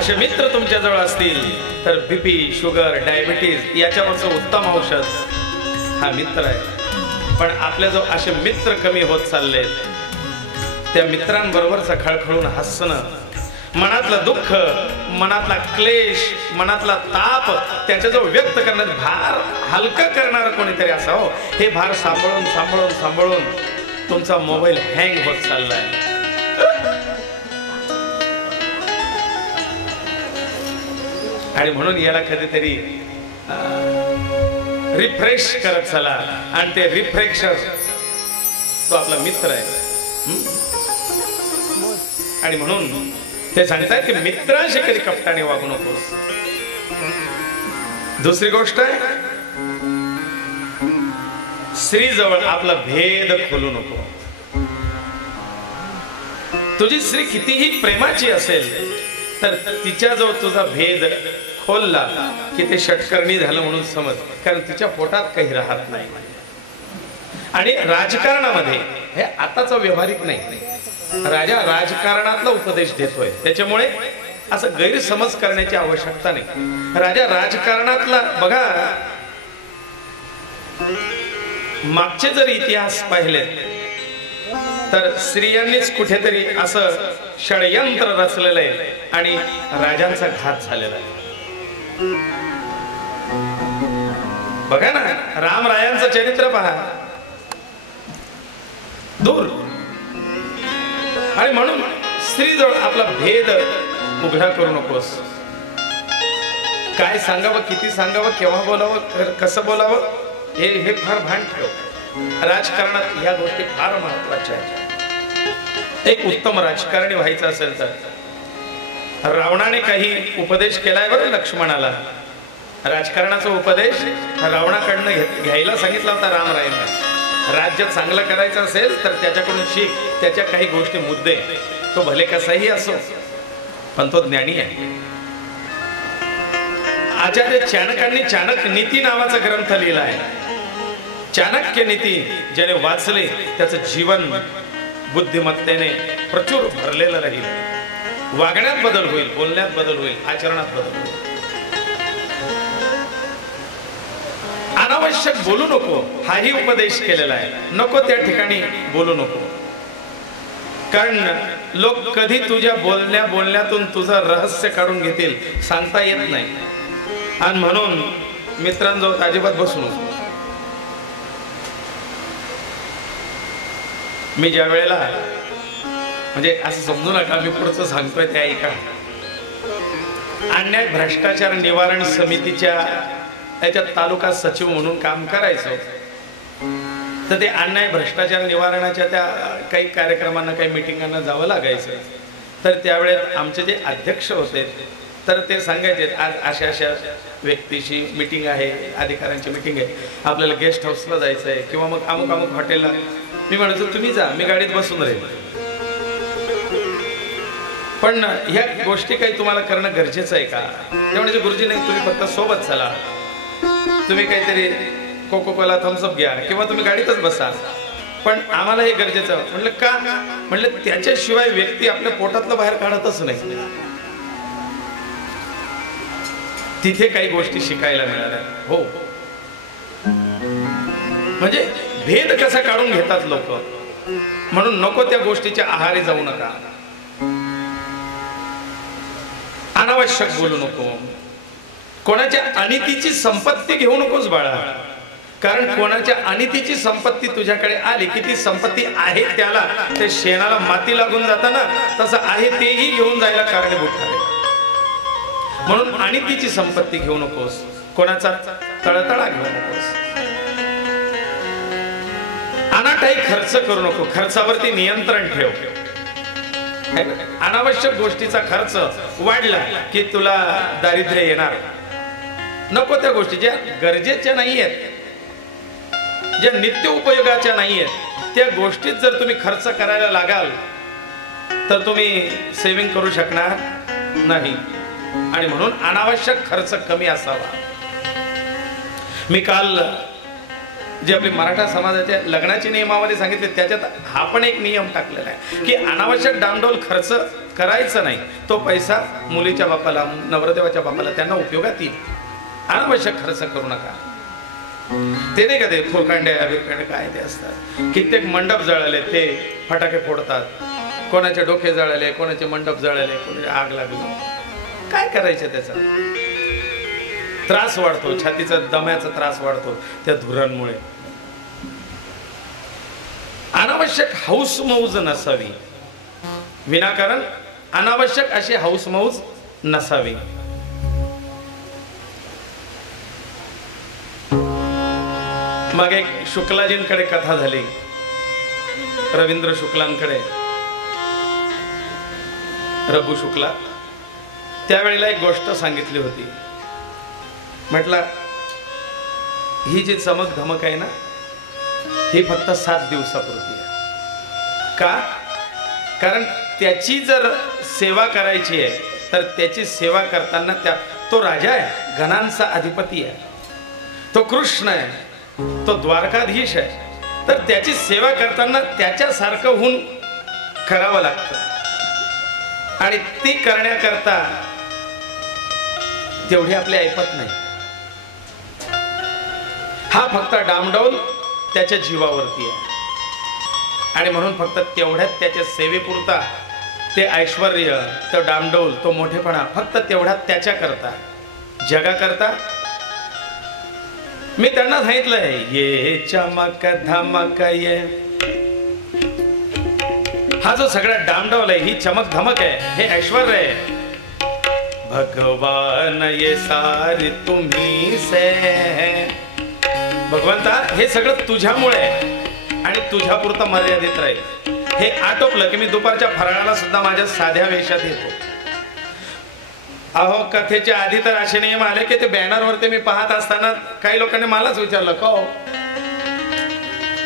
असे मित्र तुमच्या जवळ असतील तर बीपी, शुगर, डायबिटीज याच्यावरचं उत्तम औषध हा मित्र आहे. पण आपल्याजवळ असे मित्र कमी होत चालले. त्या मित्रांबरोबरचं खळखळून हसणं, मनातलं दुःख, मनातला क्लेश, मनातला ताप त्याच्याजवळ व्यक्त करण्यात भार हलका करणारं कोणीतरी असावं. हे भार सांभाळून सांभाळून सांभाळून तुमचा मोबाईल हँग होत चाललाय. आणि म्हणून याला कधीतरी रिफ्रेश करत चला. आणि ते रिफ्रेशर तो आपला मित्र आहे. आणि म्हणून ते सांगतात की मित्रांशी कधी कपटाने वागू नकोस. दुसरी गोष्ट आहे, स्त्री जवळ आपला भेद खोलू नको. तुझी स्त्री कितीही प्रेमाची असेल तर तिच्याजवळ तुझा भेद खोलला की ते षटकर्णी झालं म्हणून समज. कारण तिच्या पोटात काही राहत नाही. आणि राजकारणामध्ये हे आताच व्यवहारिक नाही, राजा राजकारणातला उपदेश देतोय. त्याच्यामुळे असं गैरसमज करण्याची आवश्यकता नाही. राजा राजकारणातला बघा, मागचे जर इतिहास पाहिले तर स्त्रियांनीच कुठेतरी असं षडयंत्र रचलेलं आहे आणि राजांचा घात झालेला आहे. बघा ना, रामरायांचं चरित्र पहा, दूर. आणि म्हणून स्त्रीजवळ आपला भेद उघडा करू नकोस. काय सांगावं, किती सांगावं, केव्हा बोलावं, कसं बोलावं हे फार भान ठेव. राजकारणात ह्या गोष्टी फार महत्वाच्या आहेत. एक उत्तम राजकारणी व्हायचं असेल तर रावणाने काही उपदेश केलाय बरं लक्ष्मणाला. राजकारणाचा उपदेश रावणाकडनं घ्यायला सांगितला होता रामरायांना. राज्य चांगलं करायचं असेल तर त्याच्याकडून शिक, त्याच्या काही गोष्टी मुद्दे. तो भले कसाही असो पण तो ज्ञानी आहे. आचार्य चाणक्यांनी चाणक्य नीती नावाचा ग्रंथ लिहिला आहे. चाणक्य नीती ज्याने वाचले त्याचं जीवन बुद्धिमत्तेने प्रचूर भरलेलं राहील. वागण्यात बदल होईल, बोलण्यात बदल होईल, आचरणात बदल होईल. अनावश्यक बोलू नको हाही उपदेश केलेला आहे. नको त्या ठिकाणी बोलू नको. कारण लोक कधी तुझ्या बोलण्यातून तुझं रहस्य काढून घेतील सांगता येत नाही. आणि म्हणून मित्रांजवळ अजिबात बसू नको. मी ज्या वेळेला म्हणजे असं समजू नका मी पुढचं सांगतोय त्या ऐका. अन्याय भ्रष्टाचार निवारण समितीच्या याच्यात तालुका सचिव म्हणून काम करायचो. तर ते अन्याय भ्रष्टाचार निवारणाच्या त्या काही कार्यक्रमांना काही मिटिंगांना जावं लागायचं. तर त्यावेळेस आमचे जे अध्यक्ष होते तर ते सांगायचे आज अशा अशा व्यक्तीची मिटिंग आहे, अधिकाऱ्यांची मिटिंग आहे, आपल्याला गेस्ट हाऊसला जायचं आहे किंवा मग अमुक अमुक हॉटेलला. मी म्हणायचो तुम्ही जा, मी गाडीत बसून राहील. पण ह्या गोष्टी काही तुम्हाला करणं गरजेचं आहे का? ते म्हणजे गुरुजी नाही, तुम्ही फक्त सोबत चला, तुम्ही काहीतरी कोको कोला थम्सअप घ्या किंवा तुम्ही गाडीतच बसा, पण आम्हाला हे गरजेचं. म्हणलं का? म्हणलं त्याच्याशिवाय व्यक्ती आपल्या पोटातलं बाहेर काढतच नाही. तिथे काही गोष्टी शिकायला मिळाल्या. हो, म्हणजे भेद कसा काढून घेतात लोक. म्हणून नको त्या गोष्टीच्या आहारी जाऊ नका. अनावश्यक बोलू नको. कोणाच्या अनितीची संपत्ती घेऊ नकोस बाळा. कारण कोणाच्या अनितीची संपत्ती तुझ्याकडे आली की ती संपत्ती आहे त्याला ते शेणाला माती लागून जाताना तसं आहे तेही घेऊन जायला कारणीभूत ठरेल. म्हणून अनितीची संपत्ती घेऊ नकोस. कोणाचा तळतळा घेऊ नकोस. अनाठाई खर्च करू नको. खर्चावरती नियंत्रण ठेव. अनावश्यक गोष्टीचा खर्च वाढला की तुला दारिद्र्य येणार. नको त्या गोष्टी ज्या गरजेच्या नाहीयेत, ज्या नित्य उपयोगाच्या नाहीयेत, त्या गोष्टीत जर तुम्ही खर्च करायला लागाल तर तुम्ही सेव्हिंग करू शकणार नाही. आणि म्हणून अनावश्यक खर्च कमी असावा. मी काल जे आपली मराठा समाजाच्या लग्नाची नियमावली सांगितली त्याच्यात हा पण एक नियम टाकलेला आहे की अनावश्यक डामडोल खर्च करायचं नाही, तो पैसा मुलीच्या बापाला, नवरदेवाच्या बापाला त्यांना उपयोगात येईल. अनावश्यक खर्च करू नका. ते नाही का ते फुलकांड्या बिरकांड्या काय ते असतात, कित्येक मंडप जळाले, ते फटाके फोडतात, कोणाचे डोके जळाले, कोणाचे मंडप जळाले, कोणाची आग लागली. काय करायचं? त्याचा त्रास वाढतो, छातीचा दम्याचा त्रास वाढतो त्या धुरांमुळे. अनावश्यक हौस मौज नसावी, विनाकारण अनावश्यक अशी हौस मौज नसावी. मग एक शुक्लाजींकडे कथा झाली, रवींद्र शुक्लांकडे, रघु शुक्ला. त्यावेळेला एक गोष्ट सांगितली होती. म्हटलं ही जी चमक धमक आहे ना, ही फक्त 7 दिवसापुरती आहे. का? कारण त्याची जर सेवा करायची आहे तर त्याची सेवा करताना तो राजा आहे, घनांचा अधिपती आहे, तो कृष्ण आहे, तो द्वारकाधीश आहे, तर त्याची सेवा करताना त्याच्यासारखं होऊन करावं लागतं. आणि ती करण्याकरता तेवढी आपली ऐपत नाही. हा फक्त डामडौल त्याच्या जीवावरती आहे. आणि म्हणून फक्त तेवढ्यात त्याच्या सेवेपुरता ते ऐश्वर्य, तो डामडौल, तो मोठेपणा फक्त तेवढ्यात त्याच्या करता, जगा करता. मी त्यांना सांगितलंय, ये चमक धमक ये, हा जो सगळा डामडौल आहे, ही चमक धमक आहे, हे ऐश्वर्य आहे. भगवान ये सारी तुम्ही से, भगवंता हे सगळं तुझ्यामुळे आहे आणि तुझ्यापुरतं मर्यादित राहील. हे आटोपलं की मी दुपारच्या फराळाला सुद्धा माझ्या साध्या वेशात येतो. अहो, कथेच्या आधी तर असे नियम आले की ते बॅनरवरती मी पाहत असताना काही लोकांनी मलाच विचारलं, का हो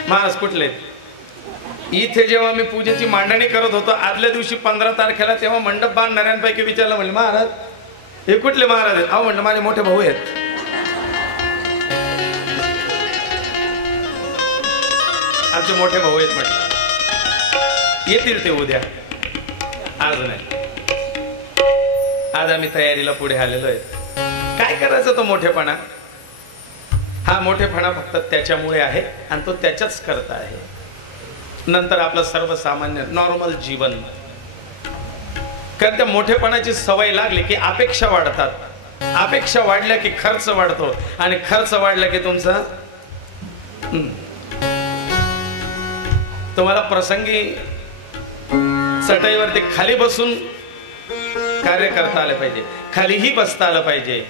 महाराज कुठले? इथे जेव्हा मी पूजेची मांडणी करत होतो आदल्या दिवशी 15 तारखेला, तेव्हा मंडप बांधणाऱ्यांपैकी विचारलं, म्हणले महाराज हे कुठले महाराज आहेत? अहो म्हणलं माझे मोठे भाऊ आहेत. आमचे मोठे भाऊ आहेत. म्हटलं येतील ते उद्या, आज नाही. आज आम्ही तयारीला पुढे आलेलो आहे. काय करायचं? तो मोठेपणा, हा मोठेपणा फक्त त्याच्यामुळे आहे आणि तो त्याच्याच करता आहे. नंतर आपलं सर्वसामान्य नॉर्मल जीवन. कारण त्या मोठेपणाची सवय लागली की अपेक्षा वाढतात. अपेक्षा वाढल्या की खर्च वाढतो आणि खर्च वाढला की तुमचा तुम्हाला प्रसंगी चटईवरती खाली बसून कार्य करता आलं पाहिजे, खालीही बसता आलं पाहिजे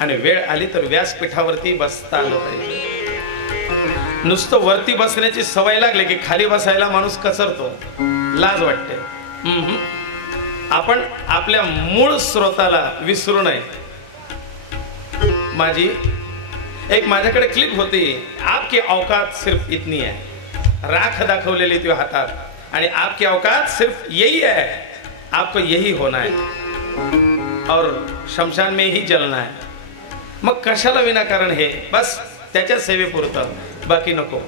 आणि वेळ आली तर व्यासपीठावरती बसता आलं पाहिजे. नुसतं वरती बसण्याची सवय लागली की खाली बसायला माणूस कचरतो, लाज वाटते. आपण आपल्या मूळ स्रोताला विसरू नये. माझ्याकडे क्लिप होती, आपकी औकात सिर्फ इतनी है, राख दाखवलेली ती हातात, आणि आपकी औकात सिर्फ यही है, आपको यही होना है और शमशान में ही जलना है. मग कशाला विनाकारण हे? बस त्याच्या सेवेपुरतं, बाकी नको.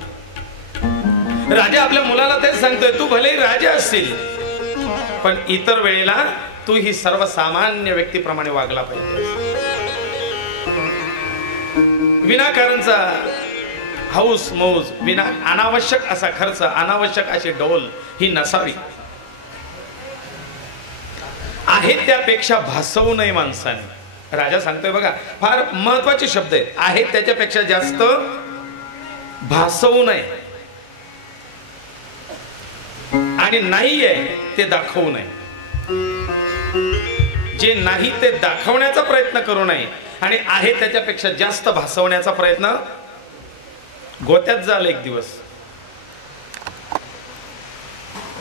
राजा आपल्या मुलाला तेच सांगतोय, तू भले राजा असशील पण इतर वेळेला तू ही सर्वसामान्य व्यक्तीप्रमाणे वागला पाहिजे. विनाकारणचा हौस मौज, अनावश्यक असा खर्च, अनावश्यक अशी डोल ही नसावी. आहे त्यापेक्षा भासवू नये माणसाने. राजा सांगतोय बघा, फार महत्वाचे शब्द आहेत. आहे त्याच्यापेक्षा जास्त भासवू नये आणि नाही आहे ते दाखवू नये. जे नाही ते दाखवण्याचा प्रयत्न करू नये आणि आहे त्याच्यापेक्षा जास्त भासवण्याचा प्रयत्न. गोत्यात जाल एक दिवस,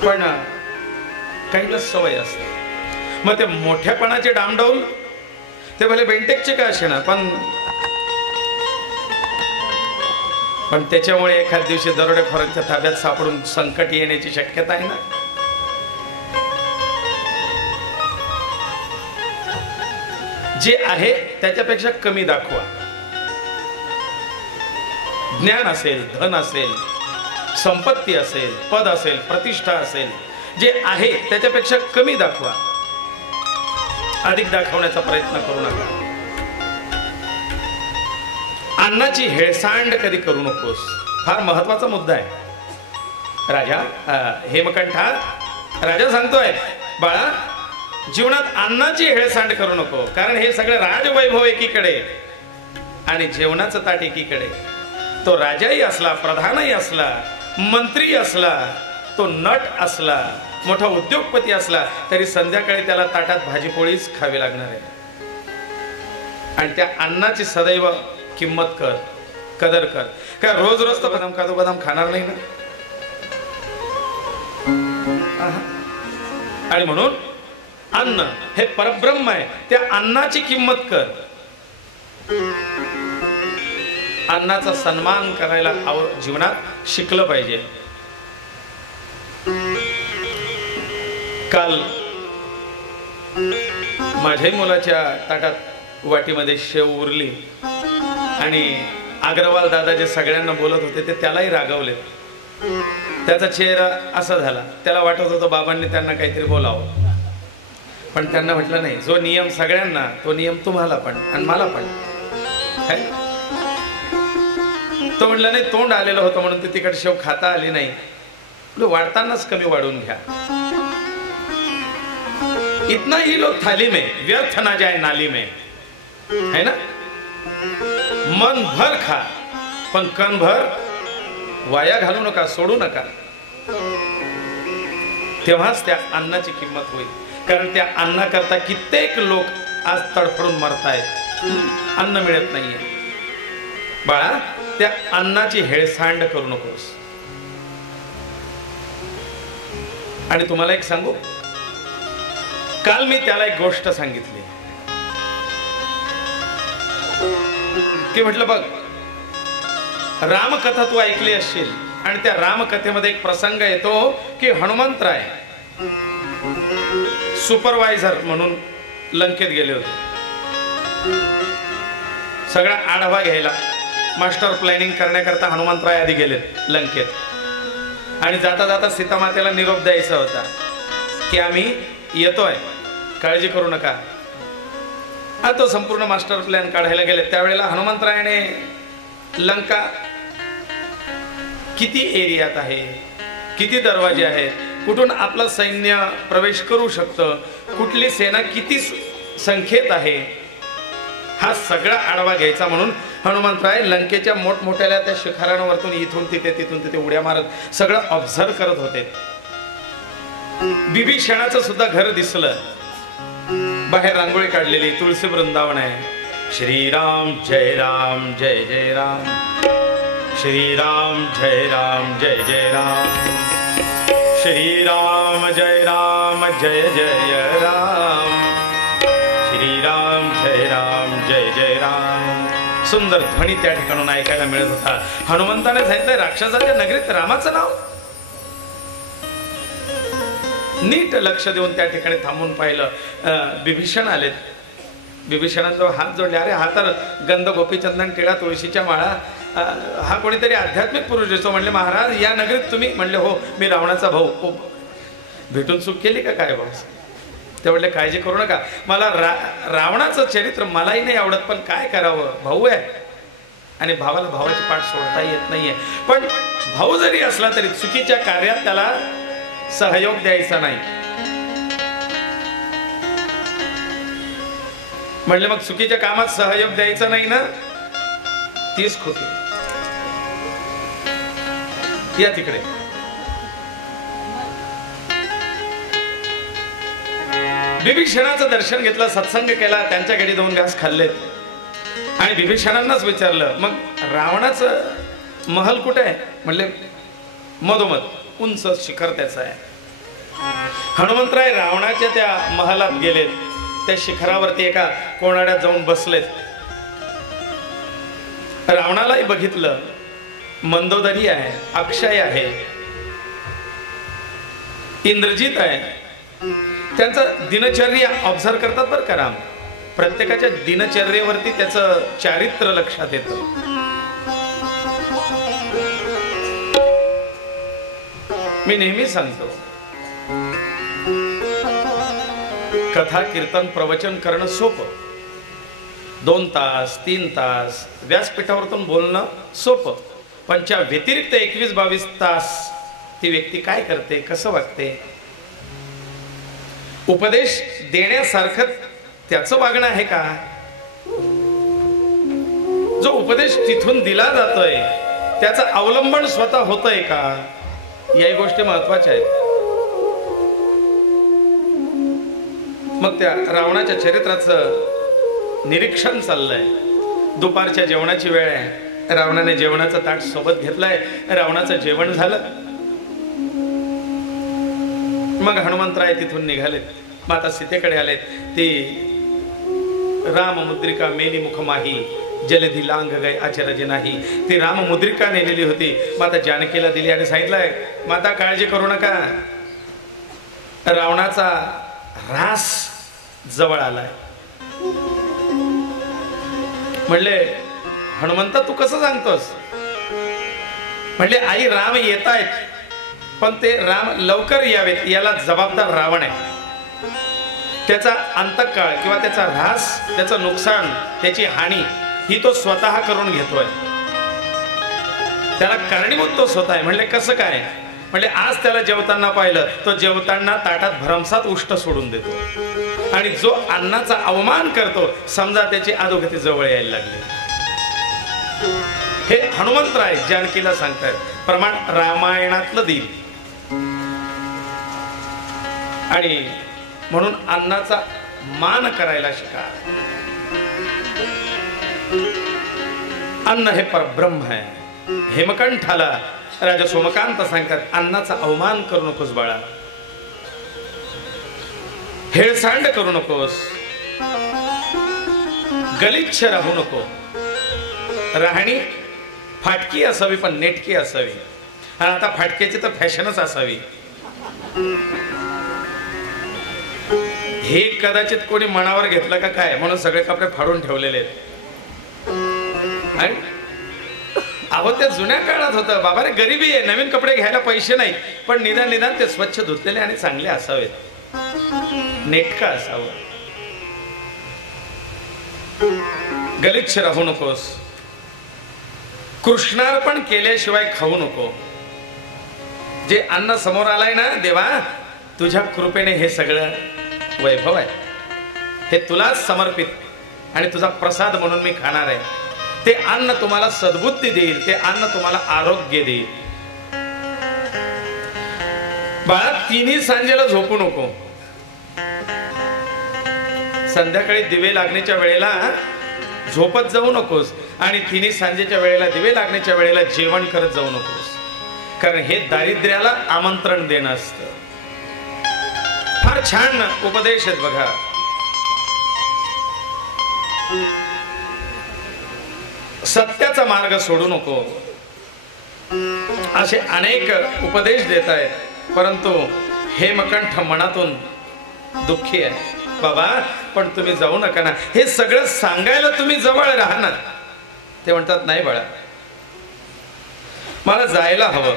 पण काहीला सवय असते. मग ते मोठ्यापणाचे डामडौल ते भले बेंटेकचे का असे ना, पण त्याच्यामुळे एखाद दिवशी दरोडेखोरांच्या ताब्यात सापडून संकट येण्याची शक्यता आहे ना. जे आहे त्याच्यापेक्षा कमी दाखवा. ज्ञान असेल, धन असेल, संपत्ती असेल, पद असेल, प्रतिष्ठा असेल, जे आहे त्याच्यापेक्षा कमी दाखवा. अधिक दाखवण्याचा प्रयत्न करू नका. अन्नाची हेळसांड कधी करू नकोस. फार महत्वाचा मुद्दा आहे. राजा हेमकंठा राजा सांगतोय, बाळा जीवनात अन्नाची हेळसांड करू नको. कारण हे सगळं राजवैभव एकीकडे आणि जेवणाचं ताट एकीकडे. तो राजाही असला, प्रधानही असला, मंत्री असला, तो नट असला, मोठा उद्योगपती असला, तरी संध्याकाळी त्याला ताटात भाजीपोळीच खावी लागणार आहे. आणि त्या अन्नाची सदैव किंमत कर, कदर कर. काय रोज रोज तर बदाम काजू बदाम खाणार नाही ना. आणि म्हणून अन्न हे परब्रह्म आहे. त्या अन्नाची किंमत कर. अन्नाचा सन्मान करायला जीवनात शिकलं पाहिजे. काल माझ्याही मुलाच्या ताटात वाटीमध्ये शेव उरली आणि अग्रवाल दादा जे सगळ्यांना बोलत होते ते त्यालाही रागवले. त्याचा चेहरा असा झाला. त्याला वाटत होतं बाबांनी त्यांना काहीतरी बोलावं, पण त्यांना म्हटलं नाही, जो नियम सगळ्यांना तो नियम तुम्हाला पण आणि मला पण. तो म्हटलं नाही, तोंड आलेलं होतं म्हणून ते तिकट शेव खाता आली नाही. वाढतानाच कमी वाढून घ्या. इतना ही लोग थाली में व्यर्थ ना जाए नाली में, है ना. मन भर खा पण कण भर वाया घालू नका, सोडू नका. तेव्हाच त्या अन्नाची किंमत होईल. कारण त्या अन्नाकरता कित्येक लोक आज तडफडून मरतायत, अन्न मिळत नाहीये. बाळा त्या अन्नाची हेळसांड करू नकोस. आणि तुम्हाला एक सांगू, काल मी त्याला एक गोष्ट सांगितली की म्हटलं बघ, रामकथा तू ऐकली असशील आणि त्या रामकथेमध्ये एक प्रसंग येतो की हनुमंतराय सुपरवायझर म्हणून लंकेत गेले होते. सगळा आढावा घ्यायला, मास्टर प्लॅनिंग करण्याकरता हनुमंतराय आधी गेले लंकेत. आणि जाता जाता सीतामातेला निरोप द्यायचा होता की आम्ही येतोय, काळजी करू नका. तो संपूर्ण मास्टर प्लॅन काढायला गेले. त्यावेळेला हनुमंतरायाने लंका किती एरियात आहे, किती दरवाजे आहेत, कुठून आपलं सैन्य प्रवेश करू शकतं, कुठली सेना किती संख्येत आहे, हा सगळा आढावा घ्यायचा म्हणून हनुमंतराय लंकेच्या मोठमोठ्या त्या शिखरांवरतून इथून तिथे उड्या मारत सगळं ऑब्झर्व करत होते. बिभीषणाचं सुद्धा घर दिसलं. बाहेर रांगोळी काढलेली, तुळशी वृंदावन आहे. श्रीराम जय राम जय जय राम, श्रीराम जय राम जय जय राम, श्रीराम जय राम जय जय राम, श्रीराम जय राम जय जय राम. सुंदर ध्वनी त्या ठिकाणून ऐकायला मिळत होता. हनुमंताने सांगितलंय राक्षसाच्या नगरीत रामाचं नाव. नीट लक्ष देऊन त्या ठिकाणी थांबून पाहिलं. बिभीषण आलेत. बिभीषणाचा हात जोडले. अरे हा तर गंध गोपीचंदन टिळा तुळशीच्या माळा, हा कोणीतरी आध्यात्मिक पुरुष दिसतो. म्हणले महाराज या नगरीत तुम्ही? म्हणले हो, मी रावणाचा भाऊ. भेटून चूक केली का काय भाऊ? ते म्हणले काळजी करू नका, मला रावणाचं चरित्र मलाही नाही आवडत, पण काय करावं, भाऊ आहे आणि भावाला भावाची पाठ सोडता येत नाहीये. पण भाऊ जरी असला तरी चुकीच्या कार्यात त्याला सहयोग द्यायचा नाही. म्हणले मग चुकीच्या कामात सहयोग द्यायचा नाही ना, तीच खोटी. या तिकडे बिभीषणाचं दर्शन घेतलं, सत्संग केला, त्यांच्या घरी 2 घास खाल्लेत आणि बिभीषणांनाच विचारलं मग रावणाचं महल कुठे आहे? म्हणले मधोमध उंच शिखर त्याचं आहे. हनुमंतराय रावणाच्या त्या महलात गेलेत. त्या शिखरावरती एका कोणाड्यात जाऊन बसलेत. रावणालाही बघितलं. मंदोदरी आहे, अक्षय आहे, इंद्रजित आहे. त्यांचं दिनचर्या ऑब्झर्व करतात बरं का राम. प्रत्येकाच्या दिनचर्येवरती त्याचं चारित्र्य लक्षात येतं. मी नेहमी सांगतो कथा कीर्तन प्रवचन करणं सोपं, 2 तास 3 तास व्यासपीठावरतून बोलणं सोपं, पण त्या व्यतिरिक्त 21-22 तास ती व्यक्ती काय करते, कसं वागते, उपदेश देण्यासारखं त्याचं वागणं आहे का? जो उपदेश तिथून दिला जातोय त्याचं अवलंबन स्वतः होतंय का, याही गोष्टी महत्वाच्या आहेत. मग त्या रावणाच्या चरित्राचं निरीक्षण चाललंय. दुपारच्या जेवणाची वेळ आहे, रावणाने जेवणाचं ताट सोबत घेतलंय, रावणाचं जेवण झालं. मग हनुमंतराय तिथून निघालेत, माता सीतेकडे आलेत. ती राममुद्रिका मेली मुख माही, जलधी लांग गय आचरज नाही. ती राममुद्रिका नेलेली होती, माता जानकीला दिली आणि सांगितलंय, माता काळजी करू नका, रावणाचा ऱ्हास जवळ आलाय. म्हणले हनुमंता तू कसं सांगतोस? म्हणले आई राम येत आहेत, पण ते राम लवकर यावेत याला जबाबदार रावण आहे. त्याचा अंतकाळ किंवा त्याचा ऱ्हास, त्याचं नुकसान, त्याची हानी ही तो स्वतः करून घेतोय, त्याला कारणीभूत तो स्वतः आहे. म्हणले कसं काय? म्हणले आज त्याला जेवताना पाहिलं, तो जेवताना ताटात भरमसात उष्ट सोडून देतो, आणि जो अन्नाचा अवमान करतो समजा त्याची अधोगती जवळ यायला लागली. हे हनुमंतराय जानकीला सांगतायत, प्रमाण रामायणातलं देईल. आणि म्हणून अन्नाचा मान करायला शिका. अन्न हे परब्रह्म आहे. हेमकंठाला राजा सोमकांत सांगतात, अन्नाचा अवमान करू नकोस बाळा, हेळसांड करू नकोस, गलिच्छ राहू नको. राहणी फाटकी असावी पण नेटकी असावी. आणि आता फाटक्याची तर फॅशनच असावी. हे कदाचित कोणी मनावर घेतलं का काय, म्हणून सगळे कपडे फाडून ठेवलेले आहेत. अहो त्या जुन्या काळात होतं बाबा रे, गरिबी आहे, नवीन कपडे घ्यायला पैसे नाही, पण निदान ते स्वच्छ धुतलेले आणि चांगले असावेत, नेटका असावं. गलिच्छ राहू नकोस. कृष्णार्पण केल्याशिवाय खाऊ नको. जे अन्न समोर आलाय ना, देवा तुझ्या कृपेने हे सगळं वैभव आहे, हे तुलाच समर्पित आणि तुझा प्रसाद म्हणून मी खाणार आहे. ते अन्न तुम्हाला सद्बुद्धी देईल, ते अन्न तुम्हाला आरोग्य देईल. बाळा तिन्ही सांजेला झोपू नको. संध्याकाळी दिवे लागण्याच्या वेळेला झोपत जाऊ नकोस, आणि तिन्ही सांजेच्या वेळेला दिवे लागण्याच्या वेळेला जेवण करत जाऊ नकोस, कारण हे दारिद्र्याला आमंत्रण देणं असतं. फार छान उपदेश आहेत बघा. सत्याचा मार्ग सोडू नको, असे अनेक उपदेश देत आहेत. परंतु हेमकंठ मनातून दुःखी आहे. बाबा पण तुम्ही जाऊ नका ना, हे सगळं सांगायला तुम्ही जवळ राहा ना. ते म्हणतात नाही बाळा, मला जायला हवं.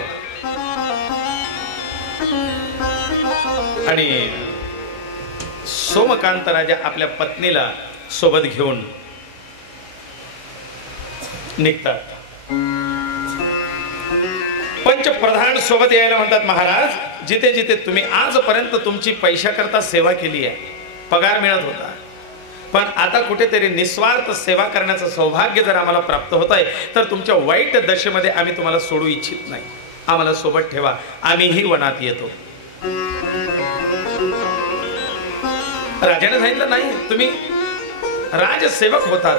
आणि सोमकांत राजा आपल्या पत्नीला सोबत घेऊन निघतात. पंचप्रधान सोबत यायला म्हणतात, महाराज जिथे जिथे तुम्ही आजपर्यंत तुमची पैशाकरता सेवा केली आहे, पगार मिळत होता, पण आता कुठेतरी निस्वार्थ सेवा करण्याचं सौभाग्य जर आम्हाला प्राप्त होत आहे, तर तुमच्या वाईट दशेमध्ये आम्ही तुम्हाला सोडू इच्छित नाही. आम्हाला सोबत ठेवा, आम्हीही वनात येतो. राजाने सांगितलं नाही, तुम्ही राजसेवक होतात,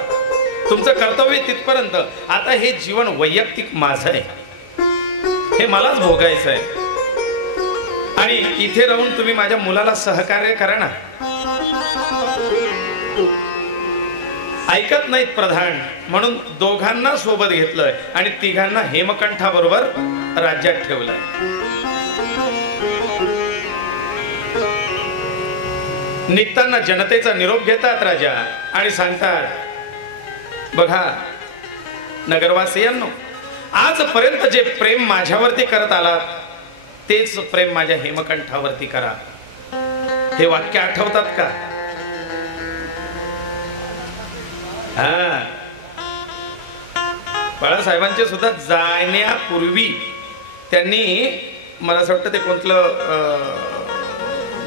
तुमचं कर्तव्य तिथपर्यंत. आता हे जीवन वैयक्तिक माझं आहे, हे मलाच भोगायचं आहे, आणि इथे राहून तुम्ही माझ्या मुलाला सहकार्य करा ना. ऐकत नाहीत प्रधान, म्हणून दोघांना सोबत घेतलंय आणि तिघांना हेमकंठाबरोबर राज्यात ठेवलंय. निघताना जनतेचा निरोप घेतात राजा आणि सांगतात, बघा नगरवासियांनो, आजपर्यंत जे प्रेम माझ्यावरती करत आलात तेच प्रेम माझ्या हेमकंठावरती करा. हे वाक्य आठवतात का? हा, बाळासाहेबांचे सुद्धा जाण्यापूर्वी त्यांनी, मला असं वाटतं ते कोणतं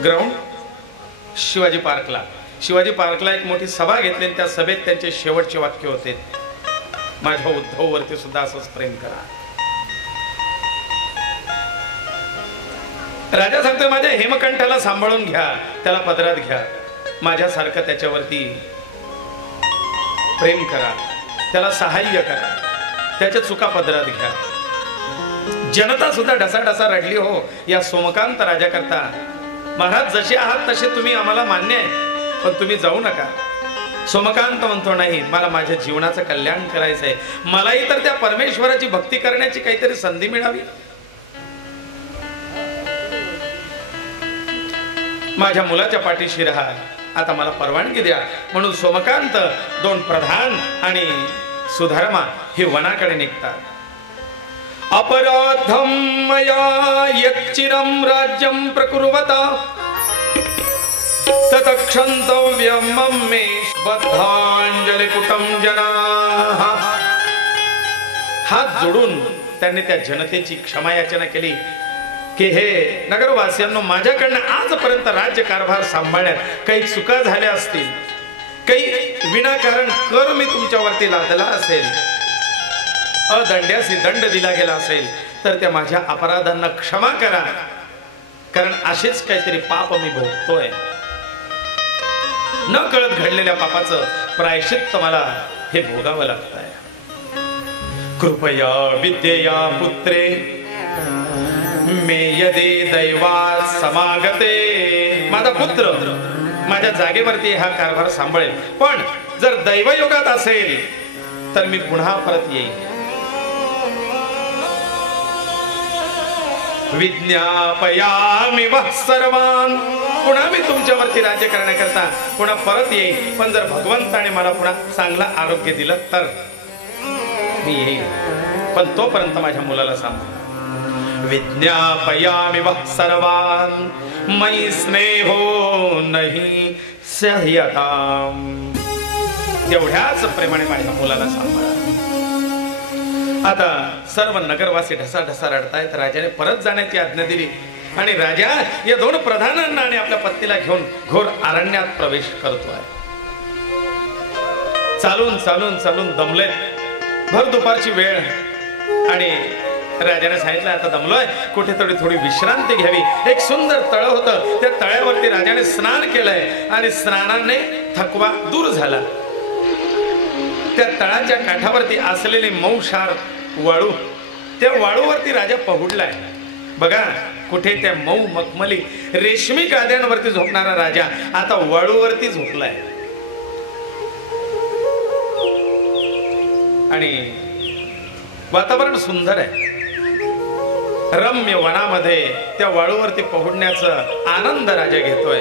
ग्राउंड, शिवाजी पार्कला एक मोठी सभा घेतली आणि त्या सभेत त्यांचे शेवटचे वाक्य होते, माझ्या उद्धववरती सुद्धा असंच प्रेम करा. राजा सांगतोय माझ्या हेमकंठाला सांभाळून घ्या, त्याला पदरात घ्या, माझ्यासारखं त्याच्यावरती प्रेम करा, त्याला सहाय्य करा, त्याच्या चुका पदरात घ्या. जनता सुद्धा ढसाढसा रडली हो या सोमकांत राजा करता. महाराज जसे आहात तसे तुम्ही आम्हाला मान्य आहे, पण तुम्ही जाऊ नका. सोमकांत म्हणतो नाही, मला माझ्या जीवनाचं कल्याण करायचंय, मलाही तर त्या परमेश्वराची भक्ती करण्याची काहीतरी संधी मिळावी. माझ्या मुलाच्या पाठीशी राहा, आता मला परवानगी द्या. म्हणून सोमकांत, दोन प्रधान आणि सुधर्मा हे वनाकडे निघतात. अपराधम मया यच्चिरं राज्यं प्रकुर्वता ततक्षन्तव्यं मे बद्धांजलिपुटं जनाः. हात जोडून त्यांनी त्या जनतेची क्षमायाचना केली की हे नगरवासियांनो, माझ्याकडनं आजपर्यंत राज्यकारभार सांभाळण्यात काही चुका झाल्या असतील, काही विनाकारण कर मी तुमच्यावरती लादला असेल, अदंड्यासी दंड दिला गेला असेल, तर त्या माझ्या अपराधांना क्षमा करा, कारण असेच काहीतरी पाप मी भोगतोय. न कळत घडलेल्या पापाचं प्रायश्चित्त मला हे भोगावं लागतंय. कृपया विद्येया पुत्रे मे यदि दैवात समागते. माझा पुत्र माझ्या जागेवरती हा कारभार सांभाळेल, पण जर दैवयोगात असेल तर मी पुन्हा परत येईल. विज्ञापयामि वः सर्वान्. पुन्हा मी तुमच्यावरती राज्य करण्याकरता पुन्हा परत येईल, पण जर भगवंताने मला पुन्हा चांगलं आरोग्य दिलं तर मी येईल, पण तोपर्यंत माझ्या मुलाला सांभाळ. विज्ञापयामि वः सर्वान् मयि स्नेहो नहि सह्यताम्. तेवढ्याच प्रेमाने माझ्या मुलाला सांभाळा. आता सर्व नगरवासी ढसाढसा रडतायत. राजाने परत जाण्याची आज्ञा दिली आणि राजा या दोन प्रधानांना आणि आपल्या पत्नीला घेऊन घोर अरण्यात प्रवेश करतोय. चालून चालून चालून दमले, भर दुपारची वेळ, आणि राजाने सांगितलं आता दमलोय, कुठेतरी थोडी विश्रांती घ्यावी. एक सुंदर तळ होतं, त्या तळ्यावरती राजाने स्नान केलंय आणि स्नानाने थकवा दूर झाला. त्या तळाच्या काठावरती असलेली मऊशार वाळू, त्या वाळूवरती राजा पहुडलाय. बघा कुठे त्या मऊ मखमली रेशमी गाद्यांवरती झोपणारा राजा आता वाळूवरती झोपलाय. आणि वातावरण सुंदर आहे, रम्य वनामध्ये त्या वाळूवरती पहुडण्याचा आनंद राजा घेतोय.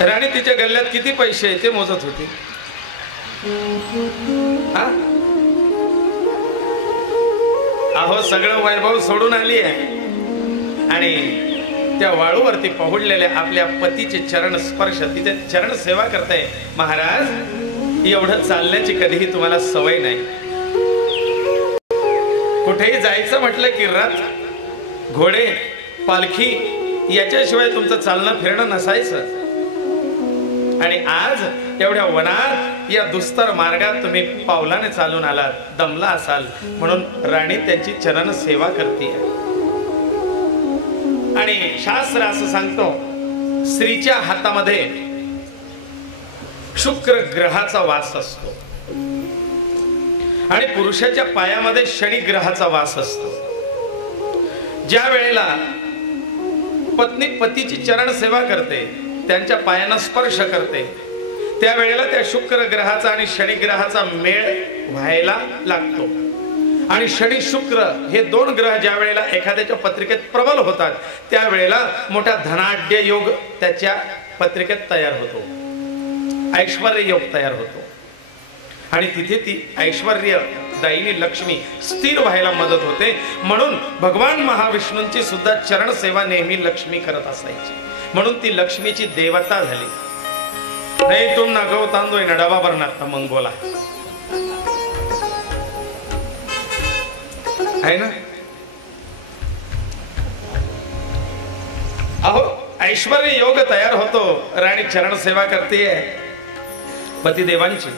राणी तिच्या गल्ल्यात किती पैसे ते मोजत होती. अहो सगळं वैभव सोडून आली आहे आणि त्या वाळूवरती पहुडलेल्या आपल्या पतीचे चरण स्पर्श, तिचे चरण सेवा करते. महाराज एवढं चालण्याची कधीही तुम्हाला सवय नाही. कुठेही जायचं म्हटलं की रथ, घोडे, पालखी याच्याशिवाय तुमचं चालणं फिरणं नसायचं. आणि आज एवढ्या वनात या दुस्तर मार्गात तुम्ही पावलाने चालून आलात, दमला असाल, म्हणून राणी त्यांची चरण सेवा करते. आणि शास्त्र असं सांगतो, स्त्रीच्या हातामध्ये शुक्र ग्रहाचा वास असतो आणि पुरुषाच्या पायामध्ये शनी ग्रहाचा वास असतो. ज्या वेळेला पत्नी पतीची चरण सेवा करते, त्यांच्या पायांना स्पर्श करते, त्यावेळेला त्या शुक्र ग्रहाचा आणि शनी ग्रहाचा मेळ व्हायला लागतो. आणि शनी शुक्र हे दोन ग्रह ज्या वेळेला एखाद्याच्या पत्रिकेत प्रबल होतात, त्यावेळेला मोठा धनाढ्य योग त्याच्या पत्रिकेत तयार होतो, ऐश्वर्य योग तयार होतो. आणि तिथे ती ऐश्वर्य दायिनी लक्ष्मी स्थिर व्हायला मदत होते. म्हणून भगवान महाविष्णूंची सुद्धा चरण सेवा नेहमी लक्ष्मी करत असायची. म्हणून ती लक्ष्मीची देवता झाली. नाही तुम ना गौ तांदोय ना डबा भरणार मग बोला आहे ना. अहो ऐश्वर्य योग तयार होतो. राणी चरण सेवा करते पतिदेवांची.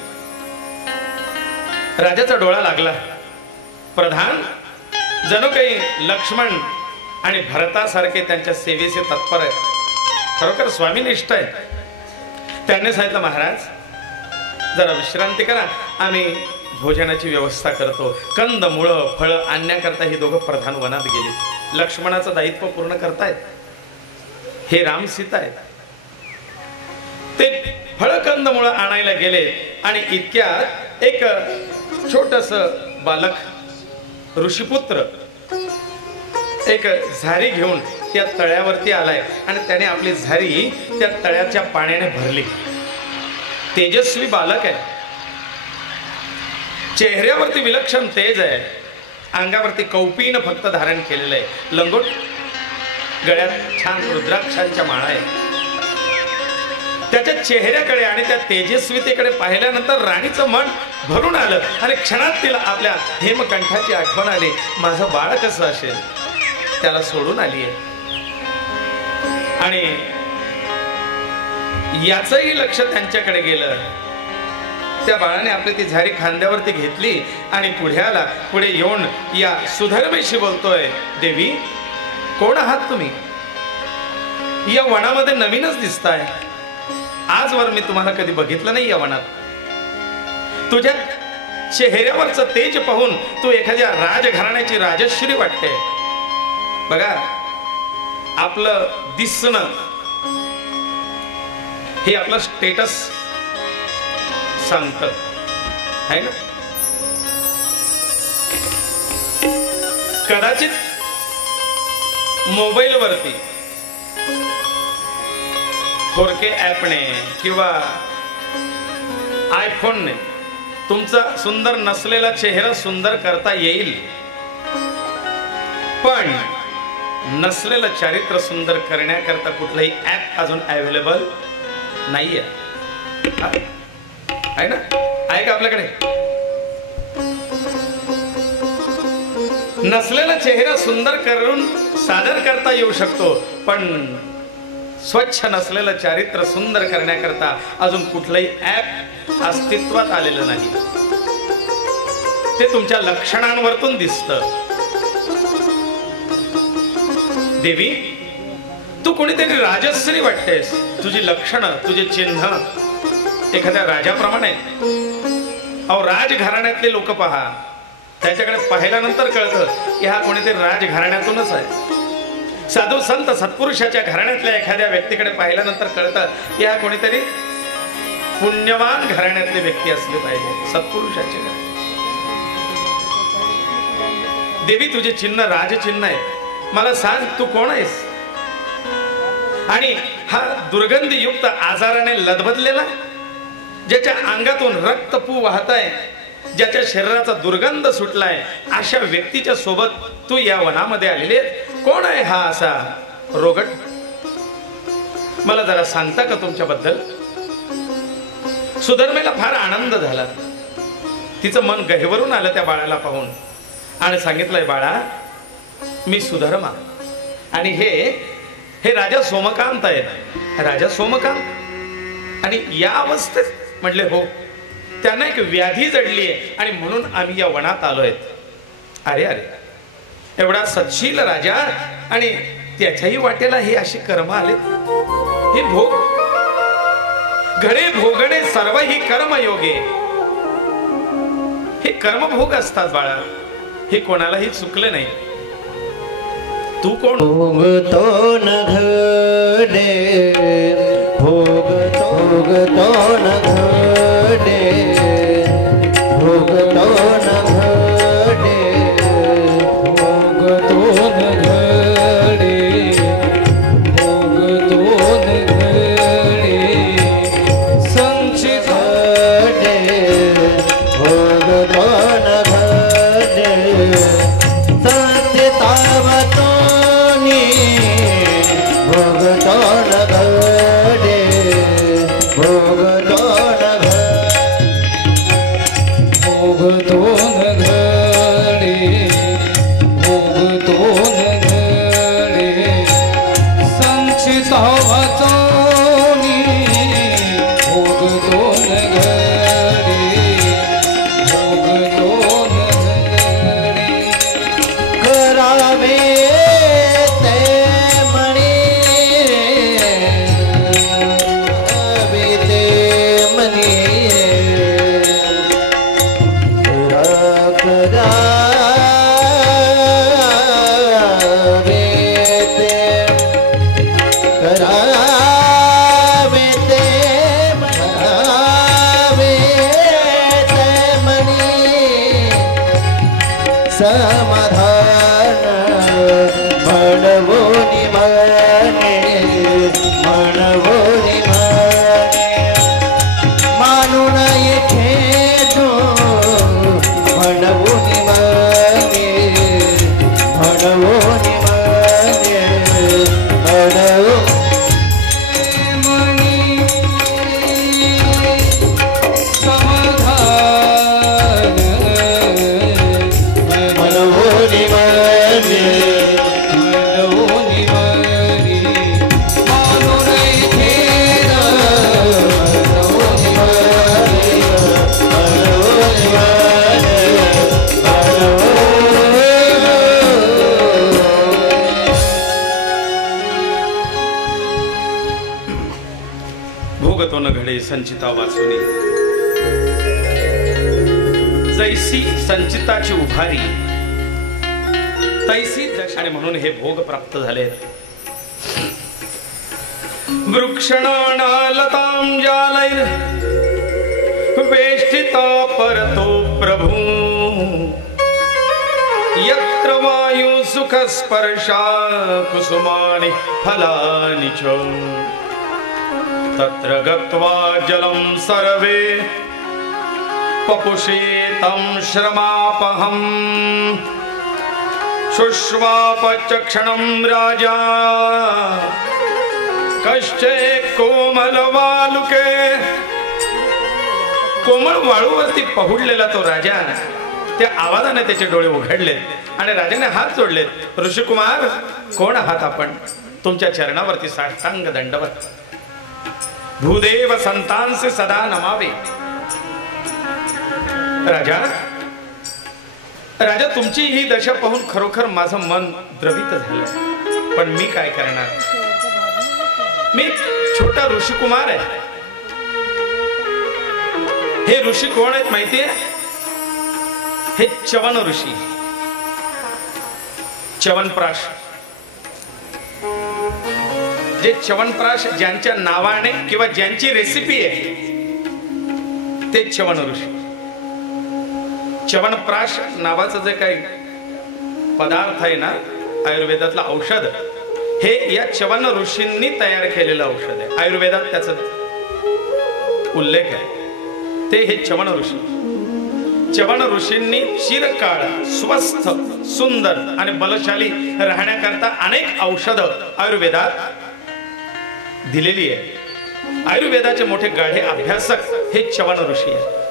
राजाचा डोळा लागला. प्रधान जणू काही लक्ष्मण आणि भरतासारखे त्यांच्या सेवेचे तत्पर आहेत. खरोखर स्वामीनिष्ठ आहे. त्यांनी सांगितलं महाराज जरा विश्रांती करा, आम्ही भोजनाची व्यवस्था करतो. कंद मुळ फळ आणण्याकरता ही दोघं प्रधान वनात गेले. लक्ष्मणाचं दायित्व पूर्ण करतायत. हे राम सीता आहेत. ते फळकंद मुळ आणायला गेले आणि इतक्यात एक छोटस बालक ऋषिपुत्र एक झारी घेऊन त्या तळ्यावरती आलाय आणि त्याने आपली झारी त्या तळ्याच्या पाण्याने भरली. तेजस्वी बालक आहे. चेहऱ्यावरती विलक्षण तेज आहे. अंगावरती कौपीन फक्त धारण केलेलं आहे. लंगोट, गळ्यात छान रुद्राक्षांच्या माळा आहे. त्याच्या चेहऱ्याकडे आणि त्या तेजस्वितेकडे पाहिल्यानंतर राणीचं मन भरून आलं आणि क्षणात तिला आपल्या हेमकंठाची आठवण आली. माझं बाळ कसं असेल, त्याला सोडून आली आहे. आणि याचंही लक्ष त्यांच्याकडे गेलं. त्या बाळाने आपली ती झारी खांद्यावरती घेतली आणि पुढे आला. पुढे येऊन या सुधर्मेशी बोलतोय, देवी कोण आहात तुम्ही? या वनामध्ये नवीनच दिसताय. आजवर मी तुम्हाला कधी बघितलं नाही या वनात. तुझ्या चेहऱ्यावरचं तेज पाहून तू एखाद्या राजघराण्याची राजश्री वाटते. बघा आपलं दिसणं हे आपलं स्टेटस सांगतं आहे ना. कदाचित मोबाईल वरती 4K ॲपने किंवा आयफोनने तुमचा सुंदर नसलेला चेहरा सुंदर करता येईल, पण नसलेलं चारित्र्य सुंदर करण्याकरता कुठलंही ॲप अजून अवेलेबल नाहीये. आहे ना, आहे का आपल्याकडे? नसलेला चेहरा सुंदर करून सादर करता येऊ शकतो, पण स्वच्छ नसलेलं चारित्र्य सुंदर करण्याकरता अजून कुठलंही ॲप अस्तित्वात आलेलं नाही. ते तुमच्या लक्षणांवरतून दिसतं. देवी तू कोणीतरी राजश्री वाटतेस. तुझी लक्षणं, तुझे चिन्ह एखाद्या राजाप्रमाणे. अहो राजघराण्यातले लोक पहा, त्याच्याकडे पाहिल्यानंतर कळतं की हा कोणीतरी राजघराण्यातूनच आहे. साधू संत सत्पुरुषाच्या घराण्यातल्या एखाद्या व्यक्तीकडे पाहिल्यानंतर कळतं की हा कोणीतरी पुण्यवान घराण्यातले व्यक्ती असले पाहिजे, सत्पुरुषाचे घर. देवी तुझे चिन्ह राजचिन्ह आहे. मला सांग तू कोण आहेस? आणि हा दुर्गंधीयुक्त आजाराने लदबदलेला, ज्याच्या अंगातून रक्तपू वाहताय, ज्याच्या शरीराचा दुर्गंध सुटलाय, अशा व्यक्तीच्या सोबत तू या वनामध्ये आलेले कोण आहे हा असा रोगट? मला जरा सांगता का तुमच्याबद्दल? सुधर्मेला फार आनंद झाला. तिचं मन गहिवरून आलं त्या बाळाला पाहून आणि सांगितलंय, बाळा मी सुधर्मा आणि हे राजा सोमकांत आहेत. राजा सोमकांत आणि या अवस्थेत? म्हटले हो, त्यांना एक व्याधी जडली आहे आणि म्हणून आम्ही या वनात आलोय. अरे अरे, एवढा सत्शील राजा आणि त्याच्याही वाटेला हे अशी कर्म आले. हे भोग घडे भोगणे सर्व ही कर्मयोगे. हे कर्मभोग असतात बाळा. हे कोणालाही चुकले नाही. तू कोण? भोगतो न घडे, भोगतो न घडे, भोगतो न घडे, भोगतो न घडे, भोगतो न घडे, संचित घडे, भोगतो न घडे. भोगतो न घडे भोगतो न घडे भोगतो न घडे संचिता वाचोनी भोगतो न घडे भोगतो न घडे करावे ते मणी करावे ते मणी समाधान म्हणवो निमाने म्हणवो निमाने मानून येथे तो म्हणवो निमाने म्हणवो निमाने म्हणवो भोगतो न घडे संचिता वाचुनी जैसी संचिताची उभारी तैसी आणि म्हणून हे भोग प्राप्त झाले वृक्षणालतां जालैर् वेष्टिता परतो प्रभु यत्र वायु सुख स्पर्शा कुसुमानि फलानि च तत्र गत्वा जलं सर्वे पपुषे तं श्रमापहम् शुश्वापचक्षणं राजा कश्चे कोमल वालुके कोमल वाळूवरती पहुडलेला तो राजा त्या आवाजाने त्याचे डोळे उघडले आणि राजाने हात जोडलेत ऋषिकुमार कोण आहात आपण तुमच्या चरणावरती साष्टांग दंडवत भूदेव संतांचे सदा नमावे राजा राजा तुमची ही दशा पाहून खरोखर माझं मन द्रवित झालं पण मी काय करणार मी छोटा ऋषिकुमार आहे हे ऋषी कोण आहेत माहितीये हे च्यवन ऋषी च्यवनप्राश जे च्यवनप्राश ज्यांच्या नावाने किंवा ज्यांची रेसिपी आहे ते च्यवन ऋषी च्यवनप्राश नावाचं जे काही पदार्थ आहे ना आयुर्वेदातलं औषध हे या च्यवन ऋषींनी तयार केलेलं औषध आहे आयुर्वेदात त्याचा उल्लेख आहे ते हे च्यवन ऋषी च्यवन ऋषींनी चिरकाळ स्वस्थ सुंदर आणि बलशाली राहण्याकरता अनेक औषधं आयुर्वेदात दिलेली आहे आयुर्वेदाचे मोठे गाढे अभ्यासक हे च्यवन ऋषी आहेत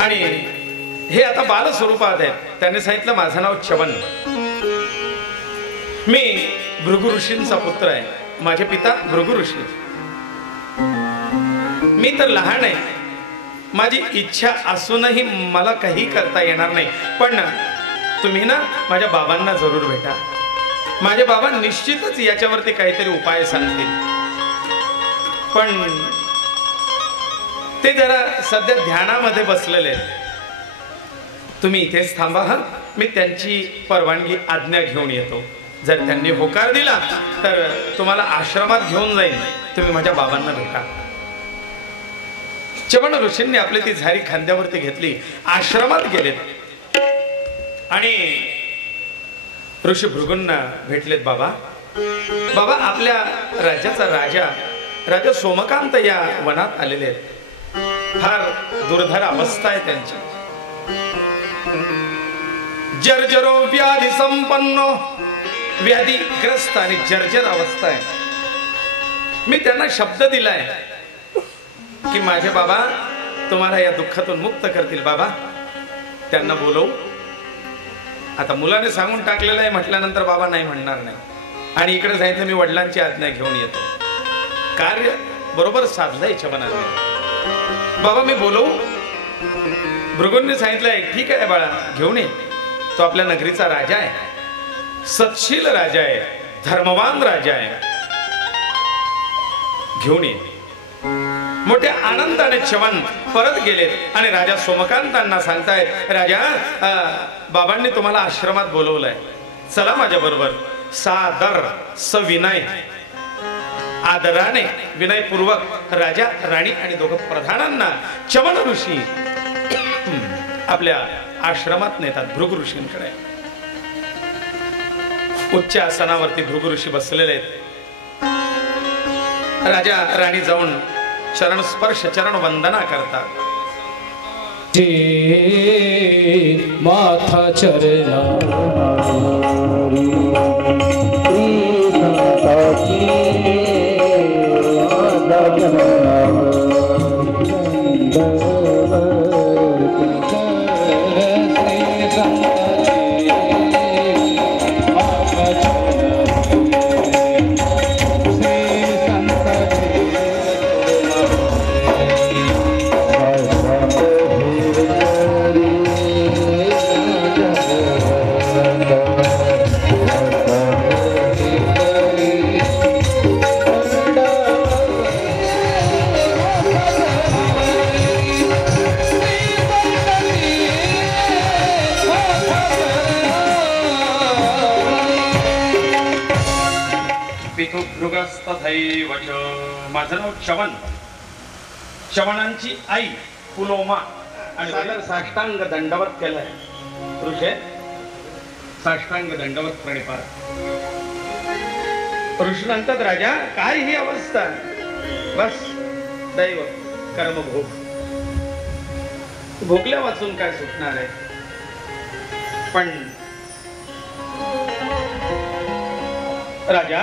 आणि हे आता बाल स्वरूपात आहेत त्यांनी सांगितलं माझं नाव च्यवन मी भृगु ऋषींचा पुत्र आहे माझे पिता भृगु ऋषी मी तर लहान आहे माझी इच्छा असूनही मला काही करता येणार नाही पण तुम्ही ना माझ्या बाबांना जरूर भेटा माझे बाबा निश्चितच याच्यावरती काहीतरी उपाय सांगतील पण ते जरा सध्या ध्यानामध्ये बसलेले तुम्ही इथेच थांबा हा मी त्यांची परवानगी आज्ञा घेऊन येतो जर त्यांनी होकार दिला तर तुम्हाला आश्रमात घेऊन जाईन तुम्ही माझ्या बाबांना भेटा च्यवन ऋषींनी आपली ती झारी खांद्यावरती घेतली आश्रमात गेलेत आणि ऋषी भृगूंना भेटलेत बाबा बाबा आपल्या राज्याचा राजा सोमकांत या वनात आलेले आहेत फार दुर्धर अवस्था आहे त्यांची जर्जरो व्याधी संपन्न, व्याधीग्रस्त आणि जर्जर अवस्था आहे. मी त्यांना शब्द दिलाय की माझे बाबा तुम्हाला या दुःखातून मुक्त करतील. बाबा त्यांना बोलवू. आता मुलाने सांगून टाकलेलं आहे म्हटल्यानंतर बाबा नाही म्हणणार नाही. आणि इकडे सांगितलं मी वडिलांची आज्ञा घेऊन येतो. कार्य बरोबर साधलंय चमनाने. बाबा मी बोलवू. भृगूंनी सांगितलंय ठीक आहे बाळा घेऊन ये. तो आपल्या नगरीचा राजा आहे, सत्शील राजा आहे, धर्मवान राजा आहे. घेऊन ये. मोठ्या आनंदाने च्यवन परत गेलेत आणि राजा सोमकांतांना सांगतायत राजा बाबांनी तुम्हाला आश्रमात बोलवलंय, चला माझ्या बरोबर. सादर सविनय, आदराने विनयपूर्वक राजा राणी आणि दोघं प्रधानांना च्यवन ऋषी आपल्या आश्रमात नेतात. भृगु ऋषींकडे उच्च आसनावरती भृगु ऋषी बसलेले आहेत. राजा राणी जाऊन चरण स्पर्श चरण वंदना करतात. माथा चरणा माझं नाव च्यवन. च्यवनांची आई पुलोमा. आणि साष्टांग दंडवत केलाय. ऋषे साष्टांग दंडवत प्रणिपात. ऋषी म्हणतात राजा काय ही अवस्था. बस दैव कर्मभोग. भोगल्या वाचून काय सुटणार आहे. पण राजा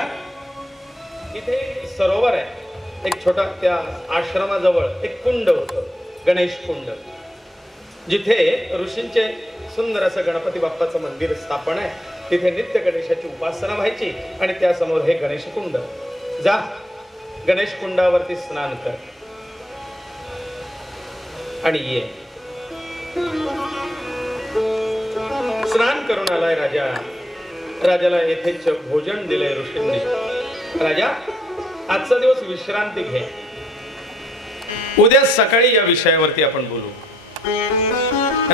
इथे सरोवर आहे एक छोटा. त्या आश्रमाजवळ एक कुंड होतं, गणेश कुंड, जिथे ऋषींचे सुंदर असं गणपती बाप्पाचं मंदिर स्थापन आहे. तिथे नित्य गणेशाची उपासना व्हायची आणि त्यासमोर हे गणेश कुंड. जा गणेश कुंडावरती स्नान कर आणि ये. स्नान करून आलाय राजा. राजाला येथेच भोजन दिलंय ऋषींनी. राजा आजचा दिवस विश्रांती घे. उद्या सकाळी या विषयावरती आपण बोलू.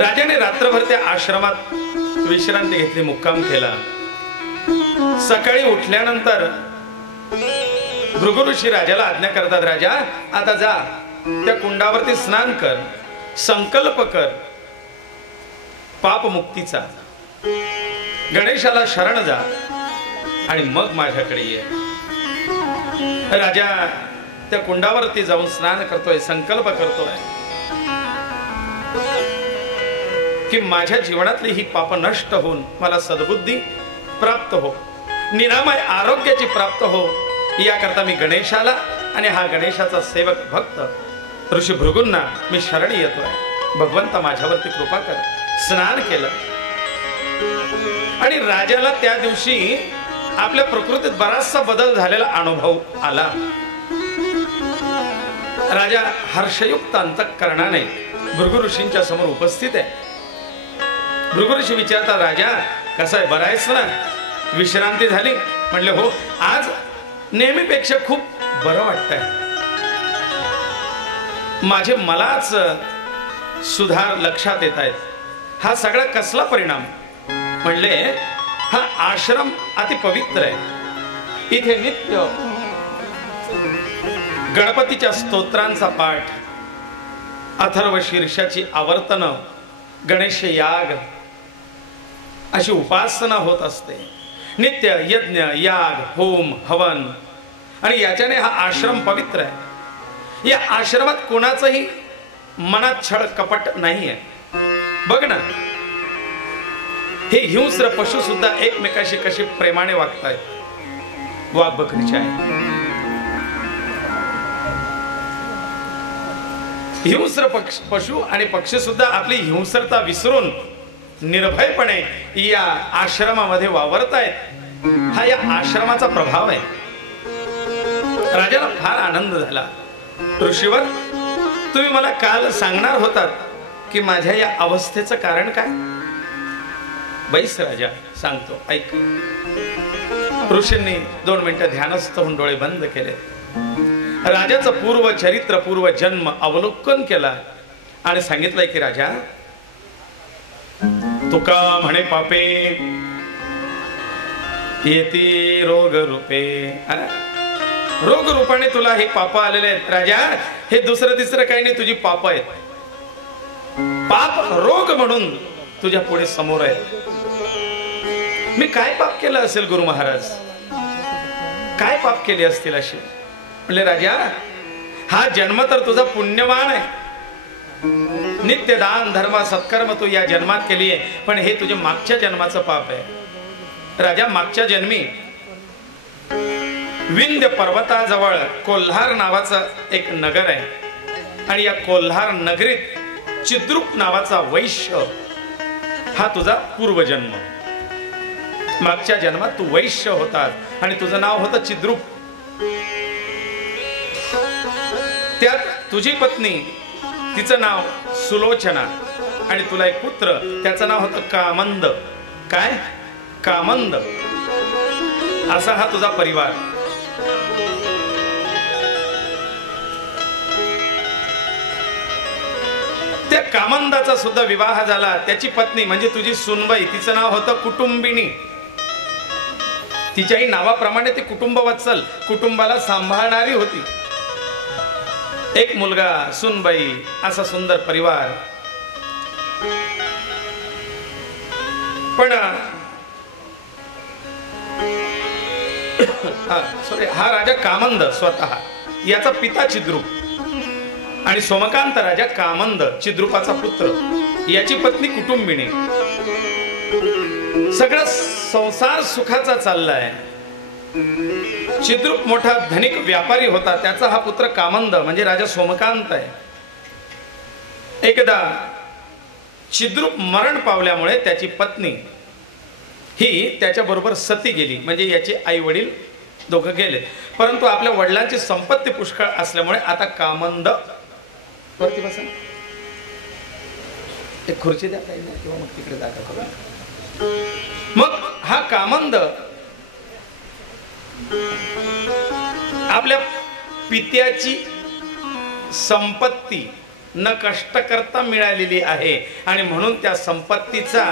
राजाने रात्रभर त्या आश्रमात विश्रांती घेतली, मुक्काम केला. सकाळी उठल्यानंतर भृगु ऋषी राजाला आज्ञा करतात राजा आता जा त्या कुंडावरती स्नान कर, संकल्प कर पापमुक्तीचा, गणेशाला शरण जा आणि मग माझ्याकडे ये. राजा त्या कुंडावरती जाऊन स्नान करतोय, संकल्प करतोय की माझ्या जीवनातली ही पाप नष्ट होऊन मला सद्बुद्धी प्राप्त हो, निरामय आरोग्याची प्राप्त हो, याकरता मी गणेशाला आणि हा गणेशाचा सेवक भक्त ऋषी भृगूंना मी शरण येतोय. भगवंता माझ्यावरती कृपा कर. स्नान केलं आणि राजाला त्या दिवशी आपल्या प्रकृतीत बराचसा बदल झालेला अनुभव आला. राजा हर्षयुक्त अंतःकरणाने भृगु ऋषींच्या समोर उपस्थित आहे. भृगु ऋषी विचारतात राजा कसं आहे, बरं आहेस ना, विश्रांती झाली. म्हणले हो, आज नेहमीपेक्षा खूप बरं वाटतंय. माझे मलाच सुधार लक्षात येत आहेत. हा सगळा कसला परिणाम. म्हणले हा आश्रम अति पवित्र आहे. इथे नित्य गणपतीच्या स्तोत्रांचा पाठ, अथर्व शीर्षाची आवर्तन, गणेश याग अशी उपासना होत असते. नित्य यज्ञ याग होम हवन आणि याच्याने हा आश्रम पवित्र आहे. या आश्रमात कोणाचंही मनात छळ कपट नाही आहे. बघ ना, हे हिंस्र पशु सुद्धा एकमेकाशी कसे प्रेमाने वागतायत, वाघ बकरीचे आहे. हिंस्र पशु आणि पक्षी सुद्धा आपली हिंस्रता विसरून निर्भयपणे या आश्रमामध्ये वावरतायत. हा या आश्रमाचा प्रभाव आहे. राजाला फार आनंद झाला. ऋषीवर, तुम्ही मला काल सांगणार होतात की माझ्या या अवस्थेचं कारण काय? बैस राजा, सांगतो, ऐक. ऋषींनी 2 मिनिटं ध्यानस्थ होऊन डोळे बंद केले. राजाचं पूर्व चरित्र, पूर्व जन्म अवलोकन केला आणि सांगितलंय की राजा, तुका म्हणे पापे येती रोग रूपे. रोग रूपाने तुला हे पाप आलेले आहेत राजा. हे दुसरं तिसरं काही नाही, तुझी पाप आहेत. पाप रोग म्हणून तुझ्या पुढे समोर आहे. मी काय पाप केलं असेल गुरु महाराज? काय पाप केले असतील असे? म्हणले राजा, हा जन्म तर तुझा पुण्यवान आहे. नित्य दान धर्म सत्कर्म तू या जन्मात केली आहे, पण हे तुझे मागच्या जन्माचं पाप आहे. राजा, मागच्या जन्मी विंध्य पर्वताजवळ कोल्हार नावाचं एक नगर आहे आणि या कोल्हार नगरीत चिद्रूप नावाचा वैश्य हा तुझा पूर्वजन्म. मागच्या जन्मात तू वैश्य होतात आणि तुझं नाव होतं चिद्रूप. त्यात तुझी पत्नी, तिचं नाव सुलोचना आणि तुला एक पुत्र, त्याचं नाव होतं कामंद. काय? कामंद. असा हा तुझा परिवार. त्या कामंदाचा सुद्धा विवाह झाला. त्याची पत्नी म्हणजे तुझी सुनबाई, तिचं नाव होतं कुटुंबिनी. तिच्याही नावाप्रमाणे ती कुटुंबवत्सल, कुटुंबाला सांभाळणारी होती. एक मुलगा, सुनबाई, असा सुंदर परिवार. पण हा राजा कामंद स्वतः, याचा पिता चिद्रूप आणि सोमकांत राजा कामंद, चिद्रूपाचा पुत्र, याची पत्नी कुटुंबिनी. सगळा संसार सुखाचा चाललाय. चिद्रूप मोठा धनिक व्यापारी होता. त्याचा हा पुत्र कामंद म्हणजे राजा सोमकांत आहे. एकदा चिद्रूप मरण पावल्यामुळे त्याची पत्नी ही त्याच्या बरोबर सती गेली. म्हणजे याचे आई वडील दोघं गेले. परंतु आपल्या वडिलांची संपत्ती पुष्कळ असल्यामुळे आता कामंद, वरती बसा, एक खुर्ची द्या किंवा मग तिकडे जागा करू. मग हा कामंद आपल्या पित्याची संपत्ती न कष्ट करता मिळालेली आहे आणि म्हणून त्या संपत्तीचा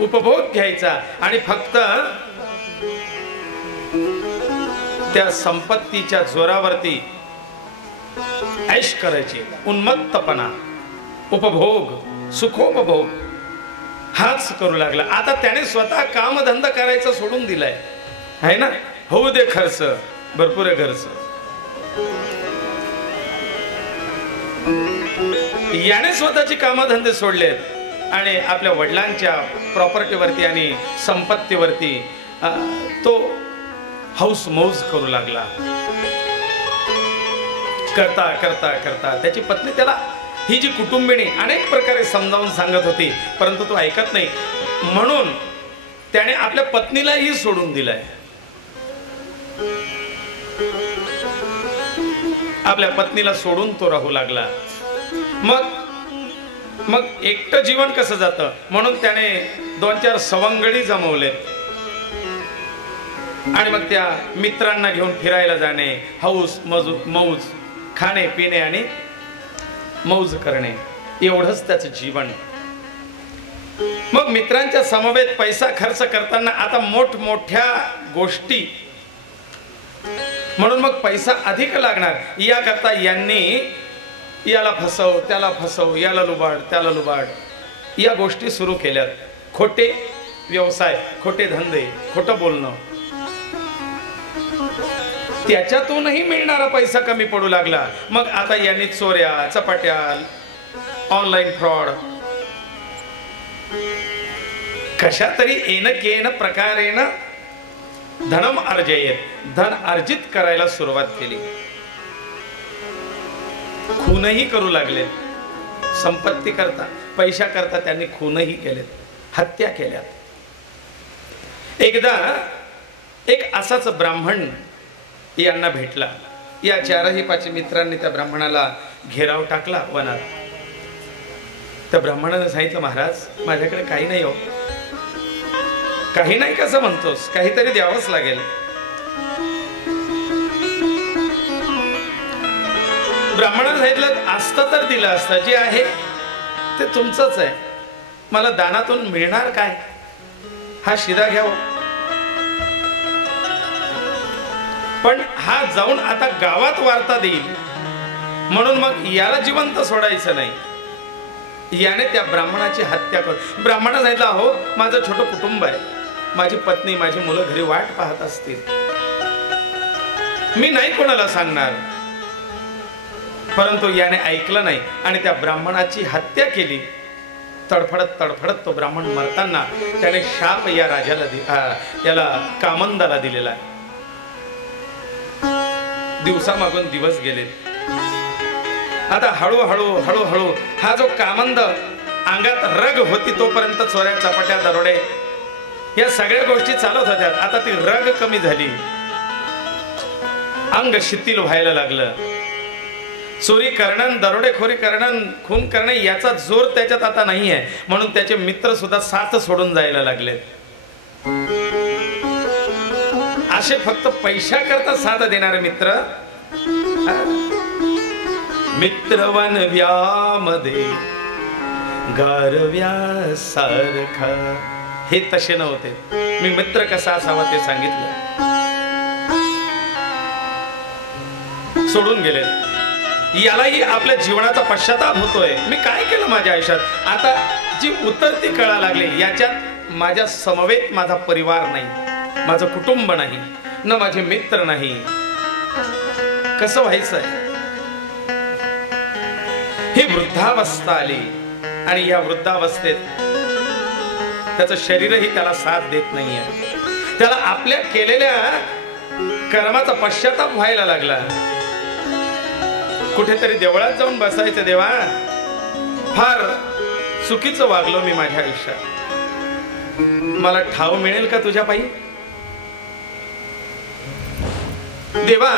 उपभोग घ्यायचा आणि फक्त त्या संपत्तीच्या जोरावरती ऐश करायची. उन्मत्तपणा, उपभोग, सुखोपभोग हाच करू लागला. आता त्याने स्वतः कामधंदा करायचा सोडून दिलाय, आहे ना. होऊ दे खर्च, भरपूर आहे खर्च. याने स्वतःची कामधंदे सोडलेत आणि आपल्या वडिलांच्या प्रॉपर्टीवरती आणि संपत्तीवरती तो हौस मौज करू लागला. करता करता करता त्याची पत्नी त्याला, ही जी कुटुंबिनी, अनेक प्रकारे समजावून सांगत होती, परंतु तो ऐकत नाही. म्हणून त्याने आपल्या पत्नीलाही सोडून दिलाय. आपल्या पत्नीला सोडून तो राहू लागला. मग एकटं जीवन कसं जातं, म्हणून त्याने 2-4 सवंगडी जमवलेत आणि मग त्या मित्रांना घेऊन फिरायला जाणे, हौस मौज, खाणे पिणे आणि मौज करणे, एवढंच त्याचं जीवन. मग मित्रांच्या समवेत पैसा खर्च करताना आता मोठमोठ्या गोष्टी, म्हणून मग पैसा अधिक लागणार याकरता यांनी याला फसव, त्याला फसव, याला लुबाड, त्याला लुबाड, या गोष्टी सुरू केल्यात. खोटे व्यवसाय, खोटे धंदे, खोटं बोलणं. त्याच्यातूनही मिळणारा पैसा कमी पडू लागला. मग आता यांनी चोऱ्या, चपाट्या, ऑनलाईन फ्रॉड, कशा तरी येन प्रकारेण धनम अर्जयेत, धन अर्जित करायला सुरुवात केली. खूनही करू लागले. संपत्ती करता, पैशा करता त्यांनी खूनही केलेत, हत्या केल्यात. एकदा एक असाच ब्राह्मण यांना भेटला. या 4-5 मित्रांनी त्या ब्राह्मणाला घेराव टाकला वनात. त्या ब्राह्मणाने सांगितलं, महाराज माझ्याकडे काही नाही हो. काही नाही कसं म्हणतोस, काहीतरी द्यावंच लागेल. ब्राह्मणाने सांगितलं, असतं तर दिलं असतं, जे आहे ते तुमचंच आहे, मला दानातून मिळणार काय, हा शिदा घ्यावा. पण हा जाऊन आता गावात वार्ता देईल, म्हणून मग याला जिवंत सोडायचं नाही. याने त्या ब्राह्मणाची हत्या कर. ब्राह्मणाने सांगितलं, अहो माझं छोटं कुटुंब आहे, माझी पत्नी माझी मुलं घरी वाट पाहत असतील, मी नाही कोणाला सांगणार. परंतु याने ऐकलं नाही आणि त्या ब्राह्मणाची हत्या केली. तडफडत तडफडत तो ब्राह्मण मरताना त्याने शाप या राजाला याला कामंदाला दिलेला आहे. दिवसामागून दिवस गेले. आता हळूहळू हळूहळू हा जो कामंद, अंगात रग होती तोपर्यंत चोऱ्या चपाट्या दरोडे या सगळ्या गोष्टी चालत होत्या. आता ती रग कमी झाली, अंग शिथिल व्हायला लागलं. चोरी करणं, दरोडेखोरी करणं, खून करणं याचा जोर त्याच्यात आता नाही आहे. म्हणून त्याचे मित्र सुद्धा साथ सोडून जायला लागले. असे फक्त पैशा करता साथ देणारे मित्र, मित्रवन व्यामध्ये गारव्या सारखा, हे तसे नव्हते. मी मित्र कसा असावा ते सांगितलं. सोडून गेले. यालाही आपल्या जीवनाचा पश्चाताप होतोय, मी काय केलं माझ्या आयुष्यात. आता जी उतरती कळा लागली, याच्यात माझ्या समवेत माझा परिवार नाही, माझं कुटुंब नाही, न माझे मित्र नाही, कसं व्हायचंय. ही वृद्धावस्था आली आणि या वृद्धावस्थेत त्याचं शरीरही त्याला साथ देत नाहीये. त्याला आपल्या केलेल्या कर्माचा पश्चाताप व्हायला लागला. कुठेतरी देवळात जाऊन बसायचं, देवा फार चुकीचं वागलो मी माझ्या आयुष्यात, मला ठाव मिळेल का तुझ्या पायी. देवा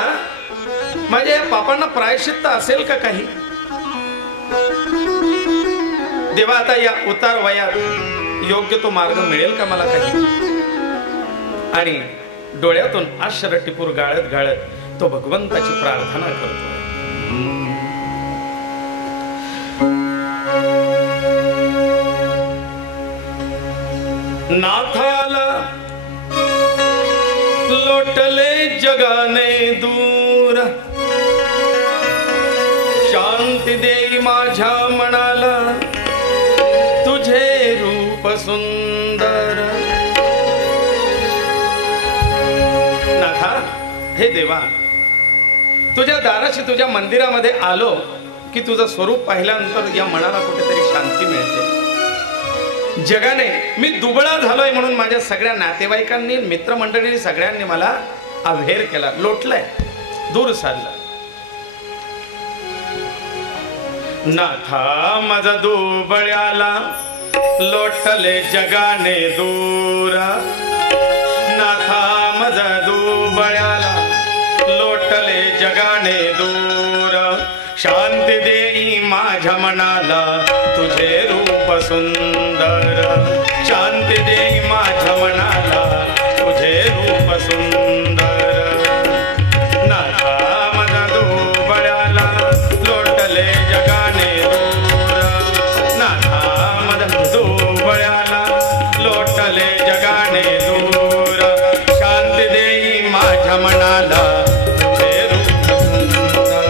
माझ्या या पापांना प्रायश्चित्त असेल का काही. देवा आता या उतार वयात योग्य तो मार्ग मिळेल का मला काही. आणि डोळ्यातून आश्चर्य टिपूर गाळत गाळत तो भगवंताची प्रार्थना करतो. नाथाला लोटले जगाने दूर, शांती देई माझ्या मनाला तुझे रूप सुंदर. नाथा, हे देवा, तुझ्या दाराशी तुझ्या मंदिरामध्ये आलो की तुझं स्वरूप पाहिल्यानंतर या मनाला कुठेतरी शांती मिळते. जगाने मी दुबळा झालोय म्हणून माझ्या सगळ्या नातेवाईकांनी, मित्रमंडळींनी सगळ्यांनी मला अभेर केला, लोटलाय, दूर साधला. नाथा माझा दुबळ्याला लोटले जगाने दूर, नाथा माझा दुबळ्याला लोटले जगाने दूर, शांती देई माझ्या मनाला तुझे रूप सुंदर, शांती देई माझ्या मनाला तुझे रूप सुंदर. नाथा माझा दुबळ्याला लोटले जगाने दूर, नाथा माझा दुबळ्याला लोटले जगाने दूर, शांती देई माझ्या मनाला तुझे रूप सुंदर.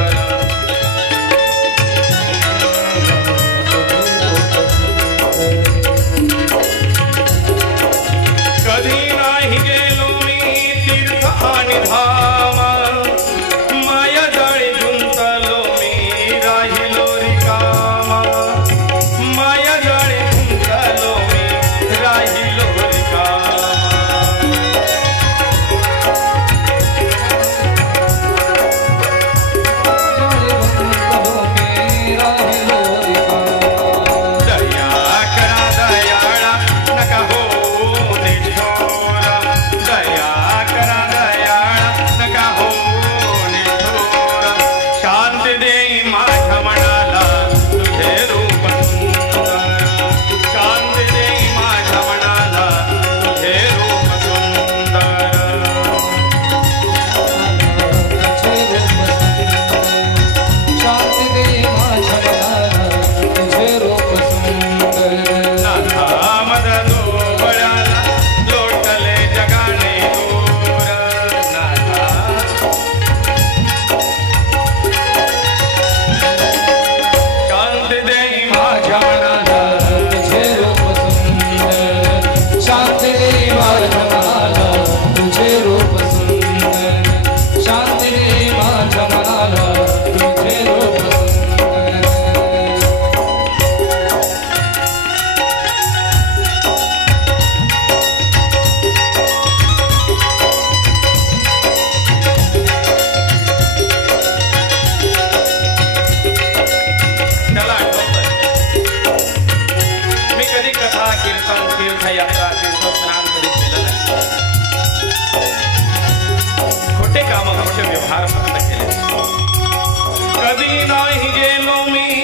फार फक्त केले कधी नाही गेलो मी